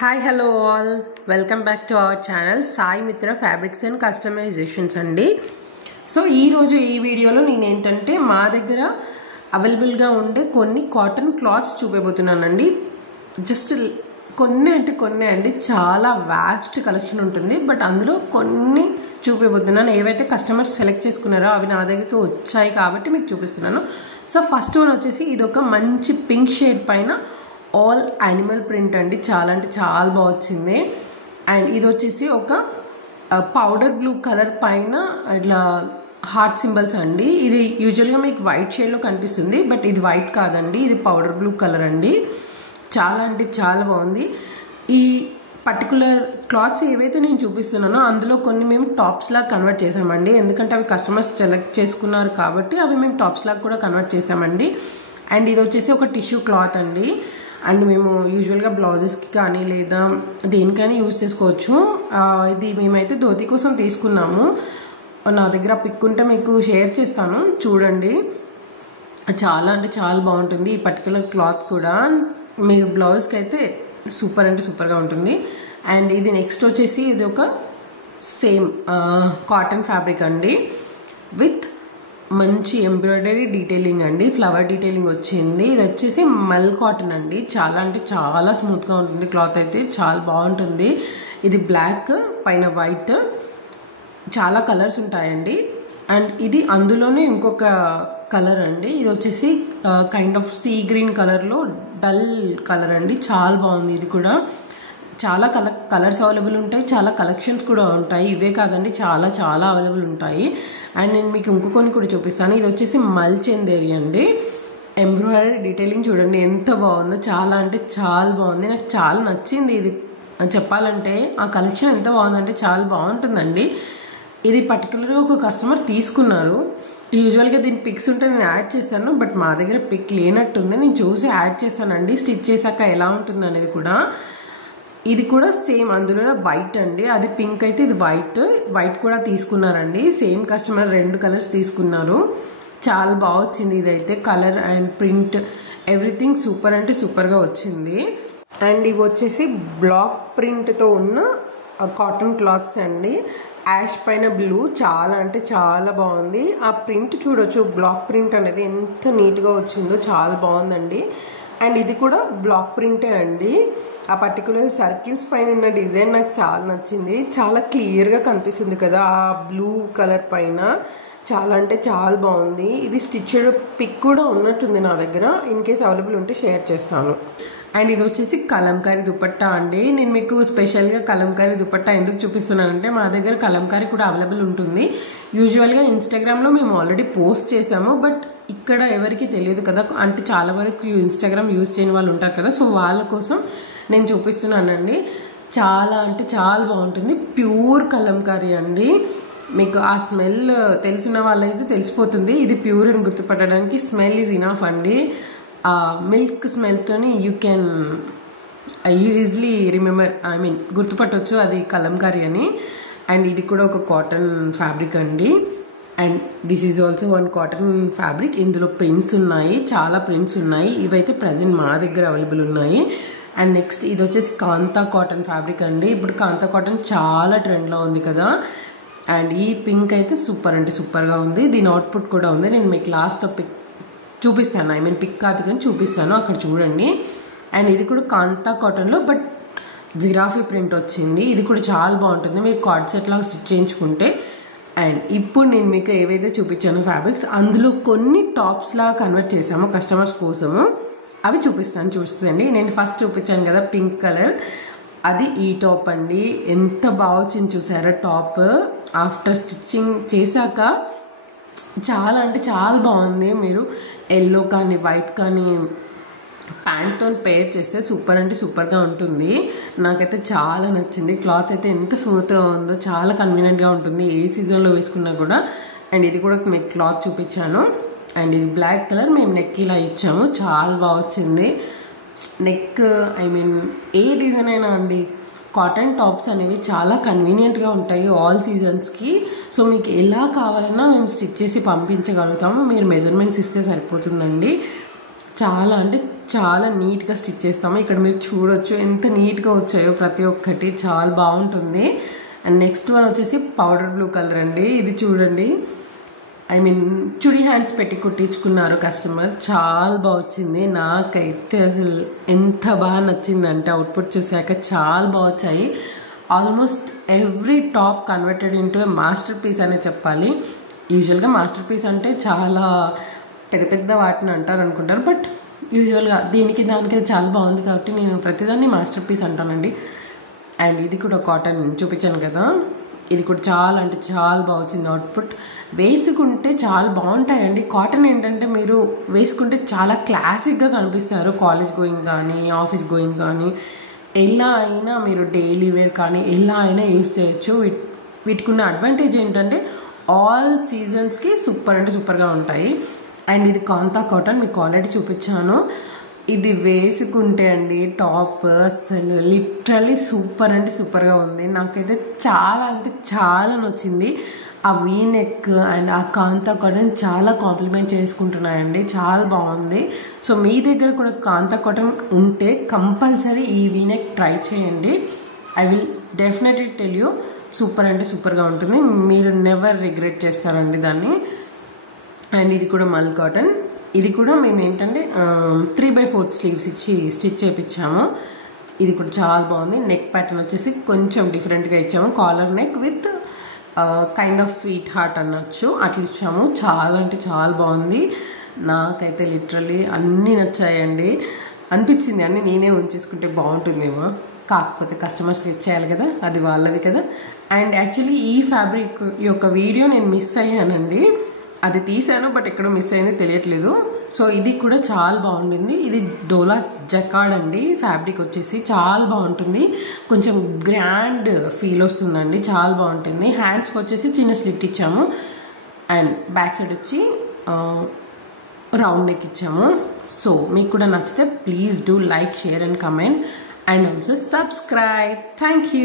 Hi hello all welcome back to our channel Sai మిత్ర fabrics and customisations అండి. So ఈరోజు ఈ వీడియోలో నేను ఏంటంటే మా దగ్గర అవైలబుల్గా ఉండే కొన్ని కాటన్ క్లాత్స్ చూపించబోతున్నానండి. జస్ట్ కొన్ని అండి, చాలా వాస్ట్ కలెక్షన్ ఉంటుంది. బట్ అందులో కొన్ని చూపించబోతున్నాను. ఏవైతే కస్టమర్స్ సెలెక్ట్ చేసుకున్నారో అవి నా దగ్గరికి వచ్చాయి కాబట్టి మీకు చూపిస్తున్నాను. సో ఫస్ట్ వన్ వచ్చేసి ఇది ఒక మంచి పింక్ షేడ్ పైన ఆల్ యానిమల్ ప్రింట్ అండి. చాలా అంటే చాలా బాగా వచ్చింది. అండ్ ఇది వచ్చేసి ఒక పౌడర్ బ్లూ కలర్ పైన ఇట్లా హార్ట్ సింబల్స్ అండి. ఇది యూజువల్గా మీకు వైట్ షేడ్లో కనిపిస్తుంది, బట్ ఇది వైట్ కాదండి, ఇది పౌడర్ బ్లూ కలర్ అండి. చాలా అంటే చాలా బాగుంది. ఈ పర్టికులర్ క్లాత్స్ ఏవైతే నేను చూపిస్తున్నానో అందులో కొన్ని మేము టాప్స్ లాగా కన్వర్ట్ చేసామండి. ఎందుకంటే అవి కస్టమర్స్ సెలెక్ట్ చేసుకున్నారు కాబట్టి అవి మేము టాప్స్ లాగా కూడా కన్వర్ట్ చేసామండి. అండ్ ఇది వచ్చేసి ఒక టిష్యూ క్లాత్ అండి. అండ్ మేము యూజువల్గా బ్లౌజెస్కి కానీ లేదా దేనికైనా యూజ్ చేసుకోవచ్చు. ఇది మేమైతే ధోతి కోసం తీసుకున్నాము. నా దగ్గర పిక్ ఉంటే మీకు షేర్ చేస్తాను, చూడండి. చాలా అంటే చాలా బాగుంటుంది ఈ పర్టికులర్ క్లాత్ కూడా. మీరు బ్లౌజ్కి అయితే సూపర్ అంటే సూపర్గా ఉంటుంది. అండ్ ఇది నెక్స్ట్ వచ్చేసి ఇది ఒక సేమ్ కాటన్ ఫ్యాబ్రిక్ అండి, విత్ మంచి ఎంబ్రాయిడరీ డీటెయిలింగ్ అండి, ఫ్లవర్ డీటెయిలింగ్ వచ్చింది. ఇది వచ్చేసి మల్ కాటన్ అండి. చాలా అంటే చాలా స్మూత్గా ఉంటుంది క్లాత్ అయితే, చాలా బాగుంటుంది. ఇది బ్లాక్ పైన వైట్, చాలా కలర్స్ ఉంటాయండి. అండ్ ఇది అందులోనే ఇంకొక కలర్ అండి. ఇది వచ్చేసి కైండ్ ఆఫ్ సీ గ్రీన్ కలర్లో డల్ కలర్ అండి. చాలా బాగుంది. ఇది కూడా చాలా కలర్స్ అవైలబుల్ ఉంటాయి, చాలా కలెక్షన్స్ కూడా ఉంటాయి. ఇవే కాదండి, చాలా చాలా అవైలబుల్ ఉంటాయి. అండ్ నేను మీకు ఇంకొన్ని కూడా చూపిస్తాను. ఇది వచ్చేసి మల్ చందేరి అండి. ఎంబ్రాయిడరీ డీటెయిలింగ్ చూడండి ఎంత బాగుందో. చాలా అంటే చాలా బాగుంది, నాకు చాలా నచ్చింది. ఇది చెప్పాలంటే ఆ కలెక్షన్ ఎంత బాగుందంటే చాలా బాగుంటుందండి. ఇది పర్టికులర్గా ఒక కస్టమర్ తీసుకున్నారు. యూజువల్గా దీని పిక్స్ ఉంటే నేను యాడ్ చేస్తాను, బట్ మా దగ్గర పిక్ లేనట్టుంది. నేను చూసి యాడ్ చేస్తానండి స్టిచ్ చేశాక ఎలా ఉంటుంది అనేది కూడా. ఇది కూడా సేమ్ అందులోనే వైట్ అండి, అది పింక్ అయితే ఇది వైట్ కూడా తీసుకున్నారండి. సేమ్ కస్టమర్ 2 కలర్స్ తీసుకున్నారు. చాలా బాగా వచ్చింది. ఇదైతే colour and print everything super అంటే సూపర్గా వచ్చింది. అండ్ ఇవి వచ్చేసి బ్లాక్ ప్రింట్తో ఉన్న కాటన్ క్లాత్స్ అండి. యాష్ పైన బ్లూ, చాలా అంటే చాలా బాగుంది. ఆ ప్రింట్ చూడొచ్చు, బ్లాక్ ప్రింట్ అనేది ఎంత నీట్గా వచ్చిందో, చాలా బాగుందండి. అండ్ ఇది కూడా బ్లాక్ ప్రింటే అండి. ఆ పర్టికులర్ సర్కిల్స్ పైన ఉన్న డిజైన్ నాకు చాలా నచ్చింది. చాలా క్లియర్గా కనిపిస్తుంది కదా ఆ బ్లూ కలర్ పైన. చాలా అంటే చాలా బాగుంది. ఇది స్టిచ్డ్ పిక్ కూడా ఉన్నట్టుంది నా దగ్గర. ఇన్ కేస్ అవైలబుల్ ఉంటే షేర్ చేస్తాను. అండ్ ఇది వచ్చేసి కలంకారీ దుపట్టా అండి. నేను మీకు స్పెషల్గా కలంకారీ దుపట్టా ఎందుకు చూపిస్తున్నానంటే మా దగ్గర కలంకారీ కూడా అవైలబుల్ ఉంటుంది. యూజువల్గా ఇన్స్టాగ్రామ్లో మేము ఆల్రెడీ పోస్ట్ చేసాము, బట్ ఇక్కడ ఎవరికి తెలియదు కదా, అంటే చాలా వరకు ఇన్స్టాగ్రామ్ యూజ్ చేయని వాళ్ళు ఉంటారు కదా. సో వాళ్ళ కోసం నేను చూపిస్తున్నానండి. చాలా అంటే చాలా బాగుంటుంది. ప్యూర్ కలంకారీ అండి. మీకు ఆ స్మెల్ తెలిసిన వాళ్ళైతే తెలిసిపోతుంది ఇది ప్యూర్ అని గుర్తుపట్టడానికి. స్మెల్ ఈజ్ ఇనఫ్ అండి. మిల్క్ స్మెల్తోని యూ కెన్ ఈజీలీ రిమెంబర్, గుర్తుపట్టవచ్చు అది కలంకారీ అని. అండ్ ఇది కూడా ఒక కాటన్ ఫ్యాబ్రిక్ అండి. And this is also one cotton fabric. ఇందులో ప్రింట్స్ ఉన్నాయి, చాలా ప్రింట్స్ ఉన్నాయి. ఇవైతే ప్రజెంట్ మా దగ్గర అవైలబుల్ ఉన్నాయి. అండ్ నెక్స్ట్ ఇది వచ్చేసి కాంతా కాటన్ ఫ్యాబ్రిక్ అండి. ఇప్పుడు కాంతా కాటన్ చాలా ట్రెండ్లో ఉంది కదా. అండ్ ఈ పింక్ అయితే సూపర్ అంటే సూపర్గా ఉంది. దీని అవుట్పుట్ కూడా ఉంది. నేను మీకు లాస్ట్ పిక్ చూపిస్తాను, పిక్ కాదు కానీ చూపిస్తాను, అక్కడ చూడండి. అండ్ ఇది కూడా కాంతా కాటన్లో బట్ జిరాఫీ ప్రింట్ వచ్చింది. ఇది కూడా చాలా బాగుంటుంది మీరు కార్డ్ సెట్ లాగా స్టిచ్ చేయించుకుంటే. అండ్ ఇప్పుడు నేను మీకు ఏవైతే చూపించాను ఫ్యాబ్రిక్స్, అందులో కొన్ని టాప్స్ లాగా కన్వర్ట్ చేసాము కస్టమర్స్ కోసము. అవి చూపిస్తాండి. నేను ఫస్ట్ చూపించాను కదా పింక్ కలర్, అది ఈ టాప్ అండి. ఎంత బాగా వచ్చింది చూసారా టాప్. ఆఫ్టర్ స్టిచ్చింగ్ చేశాక చాలా అంటే చాలా బాగుంది. మీరు ఎల్లో కానీ వైట్ కానీ ప్యాంట్తో పేర్ చేస్తే సూపర్ అంటే సూపర్గా ఉంటుంది. నాకైతే చాలా నచ్చింది. క్లాత్ అయితే ఎంత స్మూత్గా ఉందో, చాలా కన్వీనియంట్గా ఉంటుంది ఏ సీజన్లో వేసుకున్నా కూడా. అండ్ ఇది కూడా మీకు క్లాత్ చూపించాను. అండ్ ఇది బ్లాక్ కలర్, మేము నెక్ ఇలా ఇచ్చాము. చాలా బాగా వచ్చింది నెక్. ఏ డిజైన్ అయినా అండి, కాటన్ టాప్స్ అనేవి చాలా కన్వీనియంట్గా ఉంటాయి ఆల్ సీజన్స్కి. సో మీకు ఎలా కావాలన్నా మేము స్టిచ్ చేసి పంపించగలుగుతాము. మీరు మెజర్మెంట్స్ ఇస్తే సరిపోతుందండి. చాలా అంటే చాలా నీట్గా స్టిచ్ చేస్తాము. ఇక్కడ మీరు చూడొచ్చు ఎంత నీట్గా వచ్చాయో ప్రతి ఒక్కటి, చాలా బాగుంటుంది. అండ్ నెక్స్ట్ వన్ వచ్చేసి పౌడర్ బ్లూ కలర్ అండి. ఇది చూడండి, ఐ మీన్ చుడి హ్యాండ్స్ పెట్టి కుట్టించుకున్నారు కస్టమర్, చాలా బాగా వచ్చింది. నాకైతే అసలు ఎంత బాగా నచ్చిందంటే అవుట్పుట్ చూసాక చాలా బాగా వచ్చాయి. Almost every top converted into master piece చెప్పాలి. యూజువల్గా మాస్టర్ పీస్ అంటే చాలా పెద్ద పెద్ద వాటిని అంటారు అనుకుంటారు, బట్ యూజువల్గా దీనికి దానికి చాలా బాగుంది కాబట్టి నేను ప్రతిదాన్ని మాస్టర్ పీస్ అంటానండి. అండ్ ఇది కూడా కాటన్ చూపించాను కదా, ఇది కూడా చాలా అంటే చాలా బాగా వచ్చింది అవుట్పుట్. వేసుకుంటే చాలా బాగుంటాయండి. కాటన్ ఏంటంటే మీరు వేసుకుంటే చాలా క్లాసిక్గా కనిపిస్తారు. కాలేజ్ గోయింగ్ కానీ ఆఫీస్ గోయింగ్ కానీ ఎలా అయినా మీరు డైలీ వేర్ కానీ ఎలా అయినా యూస్ చేయొచ్చు. వీటికి ఉన్న అడ్వాంటేజ్ ఏంటంటే ఆల్ సీజన్స్కి సూపర్ అంటే సూపర్గా ఉంటాయి. అండ్ ఇది కాంతా కాటన్ మీకు ఆల్రెడీ చూపించాను. ఇది వేసుకుంటే అండి టాప్ అసలు లిటరలీ సూపర్ అంటే సూపర్గా ఉంది. నాకైతే చాలా అంటే చాలా నచ్చింది. ఆ వీ నెక్ అండ్ ఆ కాంతా కాటన్ చాలా కాంప్లిమెంట్ చేసుకుంటున్నాయండి, చాలా బాగుంది. సో మీ దగ్గర కూడా కాంతా కాటన్ ఉంటే కంపల్సరీ ఈ వీ నెక్ ట్రై చేయండి. I will definitely tell you super అంటే సూపర్గా ఉంటుంది. మీరు నెవర్ రిగ్రెట్ చేస్తారండి దాన్ని. అండ్ ఇది కూడా మల్ కాటన్. ఇది కూడా మేము ఏంటంటే 3/4 స్లీవ్స్ ఇచ్చి స్టిచ్ చేయించాము. ఇది కూడా చాలా బాగుంది. నెక్ ప్యాటర్న్ వచ్చేసి కొంచెం డిఫరెంట్గా ఇచ్చాము. Collar neck with kind of sweet heart అనొచ్చు, అట్లా ఇచ్చాము. చాలా అంటే చాలా బాగుంది. నాకైతే లిటరలీ అన్నీ నచ్చాయండి. అనిపించింది అన్నీ నేనే ఉంచేసుకుంటే బాగుంటుందేమో, కాకపోతే కస్టమర్స్కి ఇచ్చేయాలి కదా, అది వాళ్ళవి కదా. అండ్ యాక్చువల్లీ ఈ ఫ్యాబ్రిక్ యొక్క వీడియో నేను మిస్ అయ్యానండి, అది తీసాను బట్ ఎక్కడో మిస్ అయింది తెలియట్లేదు. సో ఇది కూడా చాలా బాగుంటుంది. ఇది డోలా జకార్డ్ అండి. ఫ్యాబ్రిక్ వచ్చేసి చాలా బాగుంటుంది, కొంచెం గ్రాండ్ ఫీల్ వస్తుందండి, చాలా బాగుంటుంది. హ్యాండ్స్కి వచ్చేసి చిన్న స్లిట్ ఇచ్చాము అండ్ బ్యాక్ సైడ్ వచ్చి రౌండ్ నెక్ ఇచ్చాము. సో మీకు కూడా నచ్చితే please do like, share and comment and also subscribe. Thank you.